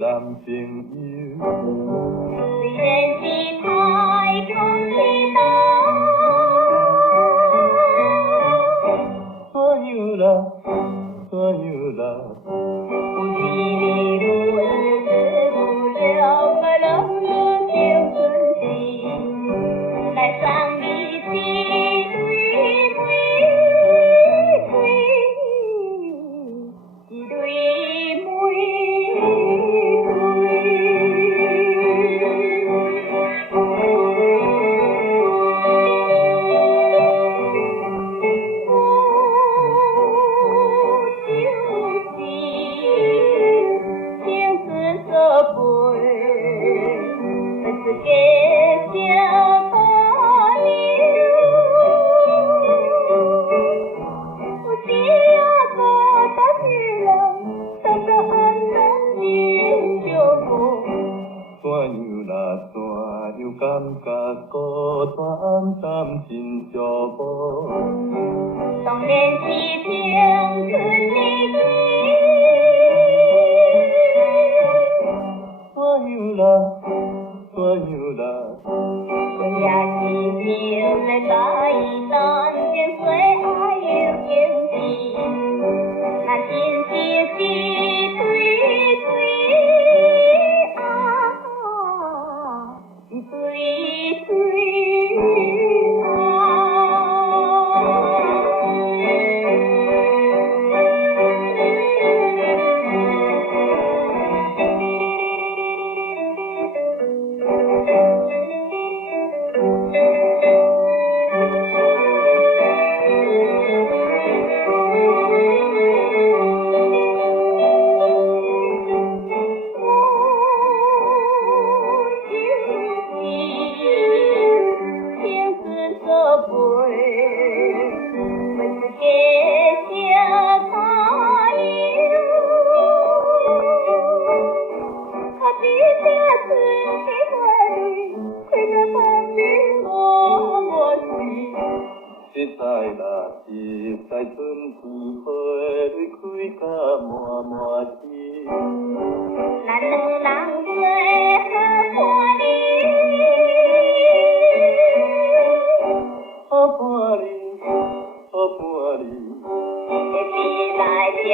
男朋友，虽然是太空的怎样啦？怎样啦？有一日我日不了，快乐的青春期，来送你一对玫瑰，一对感觉孤单淡真寂寞，当然是青春的怎样啦？怎样啦？我也是情来在咱前最爱有惊喜，那真是一对实在啦，实在春天花蕊开甲满满枝，咱两人做好伴侣，好伴侣，一起来吃。